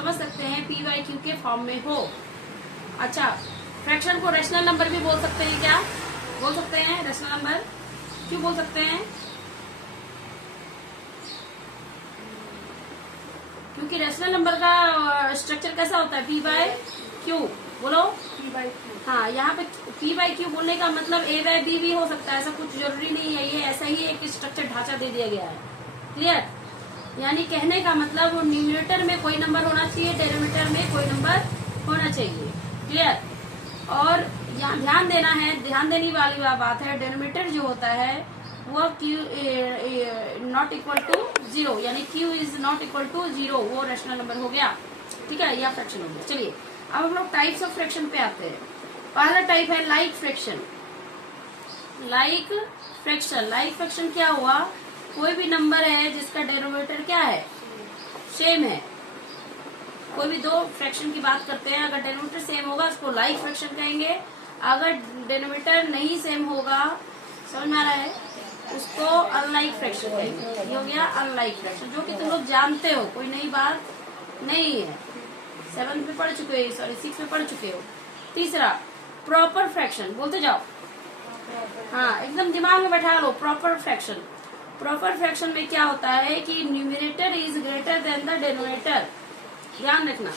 समझ सकते हैं पी बाई क्यू के फॉर्म में हो। अच्छा, फ्रैक्शन को रेशनल नंबर भी बोल सकते हैं क्या? बोल सकते हैं रेशनल नंबर। क्यों बोल सकते हैं? क्योंकि रेशनल नंबर का स्ट्रक्चर कैसा होता है? P by Q. बोलो पी बाई क्यू। हाँ, यहाँ पे पी बाई क्यू बोलने का मतलब ए बाय बी भी हो सकता है, ऐसा कुछ जरूरी नहीं है। ये ऐसा ही एक स्ट्रक्चर ढांचा दे दिया गया है। क्लियर? यानी कहने का मतलब न्यूमरेटर में कोई नंबर होना चाहिए, डेनोमिनेटर में कोई नंबर होना चाहिए। क्लियर? और यहाँ ध्यान देना है, ध्यान देने वाली बात है, डेनोमिनेटर जो होता है वो क्यू नॉट इक्वल टू 0, यानी Q is not equal to 0, वो रेशनल नंबर हो गया। ठीक है, या फ्रैक्शन हो गया। चलिए अब हम लोग टाइप्स ऑफ फ्रैक्शन पे आते हैं। पहला टाइप है like fraction. Like fraction, like fraction क्या हुआ? कोई भी नंबर है जिसका डेनोमिनेटर क्या है? सेम है। कोई भी दो फ्रैक्शन की बात करते हैं, अगर डेनोमिनेटर सेम होगा उसको लाइक फ्रैक्शन कहेंगे। अगर डेनोमिनेटर नहीं सेम होगा, समझ में आ रहा है, उसको अनलाइक फ्रैक्शन कहेंगे। ये हो गया अनलाइक फ्रैक्शन, जो कि तुम लोग जानते हो, कोई नई बात नहीं है। 7 में पढ़ चुके हो, सॉरी 6 में पढ़ चुके हो। तीसरा प्रॉपर फ्रैक्शन, बोलते जाओ। हाँ, एकदम दिमाग में बैठा लो। प्रॉपर फ्रैक्शन, प्रॉपर फ्रैक्शन में क्या होता है कि numerator is greater than the denominator. ध्यान रखना,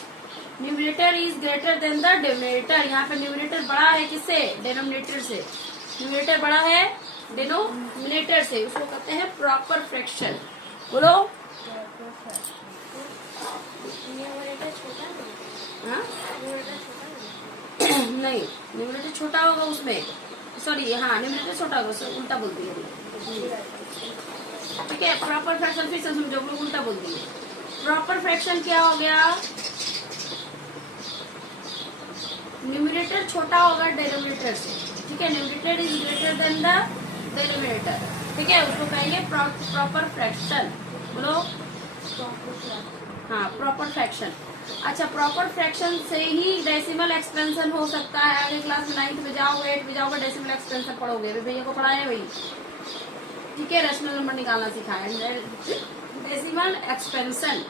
numerator is greater than the denominator. यहाँ पे न्यूमरेटर बड़ा है किससे? डिनोमिनेटर से। न्यूमरेटर बड़ा है डिनोमिनेटर से, उसको कहते हैं प्रॉपर फ्रैक्शन। बोलो। न्यूमरेटर छोटा है? हाँ न्यूमरेटर छोटा है? नहीं, न्यूमरेटर छोटा होगा उसमें, सॉरी हाँ न्यूमरेटर छोटा होगा, उल्टा बोल दिया। ठीक है, प्रॉपर फ्रैक्शन फिर से समझो, लोग उल्टा बोल दिए। प्रॉपर फ्रैक्शन क्या हो गया? न्यूमरेटर छोटा होगा डिनोमिनेटर से। ठीक है, numerator is greater than the denominator. ठीक है, उसको कहेंगे प्रॉपर फ्रैक्शन। बोलो। हाँ, प्रॉपर फ्रैक्शन। अच्छा, प्रॉपर फ्रैक्शन से ही डेसिमल एक्सपेंशन हो सकता है। अगले क्लास में 9th में जाओगे, 8th में जाओगे, डेसिमल एक्सपेंशन पढ़ोगे। भैया को पढ़ाया भाई। ठीक है, रेशनल नंबर निकालना सिखाया। डेसिमल एक्सपेंशन,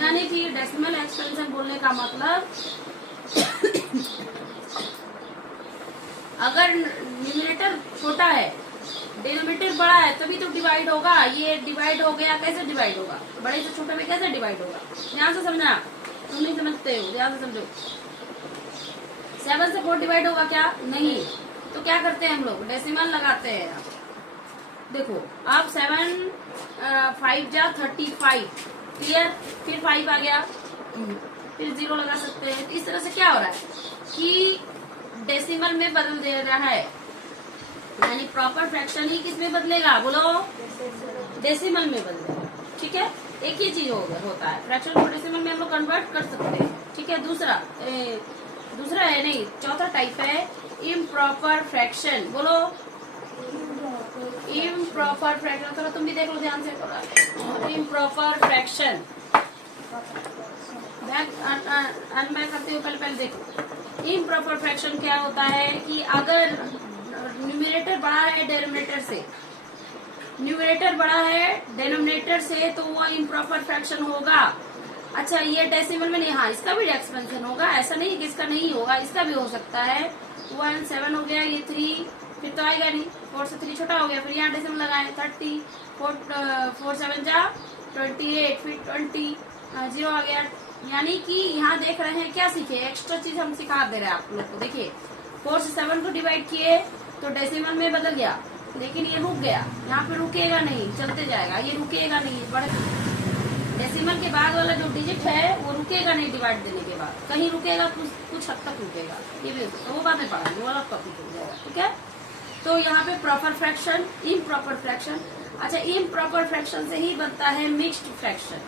यानी कि डेसिमल एक्सपेंशन बोलने का मतलब अगर न्यूमरेटर छोटा है, डिनोमिनेटर बड़ा है, तभी तो डिवाइड होगा। ये डिवाइड हो गया, कैसे डिवाइड होगा? बड़े से छोटे में कैसे डिवाइड होगा? ध्यान से समझना, तुम नहीं समझते हो, ध्यान से समझो। 7 से 4 डिवाइड होगा क्या? नहीं। तो क्या करते हैं हम लोग? डेसिमल लगाते हैं। देखो आप 7 5 जा 35। क्लियर? फिर 5 आ गया, फिर 0 लगा सकते हैं। इस तरह से क्या हो रहा है कि डेसिमल में बदल दे रहा है, यानी प्रॉपर फ्रैक्शन ही किस में बदलेगा? बोलो। डेसिमल में बदलेगा। ठीक है, एक ही चीज होता है, फ्रैक्शन को डेसिमल में हम लोग कन्वर्ट कर सकते हैं। ठीक है, दूसरा है नहीं, चौथा टाइप है इम्प्रॉपर फ्रैक्शन। बोलो। इम्प्रॉपर फ्रैक्शन, थोड़ा तुम भी देख लो ध्यान से। इम्प्रॉपर फ्रैक्शन मैं करती हूँ, पहले देखो। इम्प्रॉपर फ्रैक्शन क्या होता है कि अगर न्यूमरेटर बड़ा है डिनोमिनेटर से, न्यूमरेटर बड़ा है डिनोमिनेटर से, तो वो इम्प्रॉपर फ्रैक्शन होगा। अच्छा, ये डेसिमल में नहीं, हाँ इसका भी एक्सपेंशन होगा, ऐसा नहीं कि इसका नहीं होगा, इसका भी हो सकता है। 1 7 हो गया, ये 3 फिर तो आएगा नहीं, 4 से 3 छोटा हो गया, फिर यहाँ डेसिमल लगाए 30, 4 7 जा 28, फिर 20 0 आ गया। यानी कि यहाँ देख रहे हैं क्या सीखे, एक्स्ट्रा चीज हम सिखा दे रहे हैं आप लोग को। देखिए 4 से 7 को डिवाइड किए तो डेसिमल में बदल गया, लेकिन ये रुक गया, यहाँ पे रुकेगा नहीं, चलते जाएगा, ये रुकेगा नहीं। बड़े डेसिमल के बाद वाला जो डिजिट है वो रुकेगा नहीं, डिवाइड देने के बाद कहीं रुकेगा, कुछ हद तक रुकेगा, ये भी तो वो बाद में पढ़ाएंगे, वो अलग टॉपिक हो जाएगा। ठीक है, तो यहाँ पे प्रॉपर फ्रैक्शन, इम्प्रॉपर फ्रैक्शन। अच्छा, इम्प्रॉपर फ्रैक्शन से ही बनता है मिक्स्ड फ्रैक्शन।